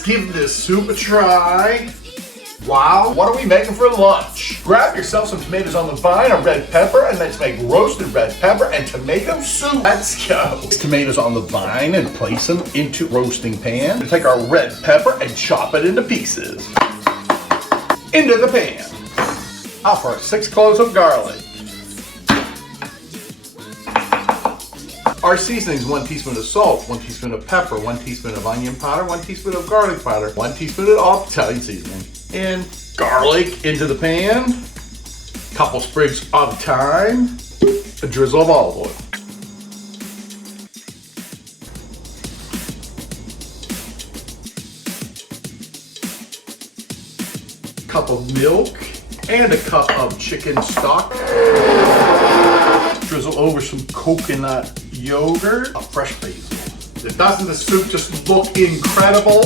Let's give this soup a try. Wow, What are we making for lunch? Grab yourself some tomatoes on the vine, a red pepper, and let's make roasted red pepper and tomato soup. let's go. Tomatoes on the vine and place them into roasting pan. Take our red pepper and chop it into pieces. Into the pan. Out for 6 cloves of garlic. Our seasonings: 1 teaspoon of salt, 1 teaspoon of pepper, 1 teaspoon of onion powder, 1 teaspoon of garlic powder, 1 teaspoon of all Italian seasoning. And garlic into the pan. Couple sprigs of thyme. A drizzle of olive oil. Cup of milk and a cup of chicken stock. Drizzle over some coconut yogurt, a fresh basil. Doesn't the soup just look incredible?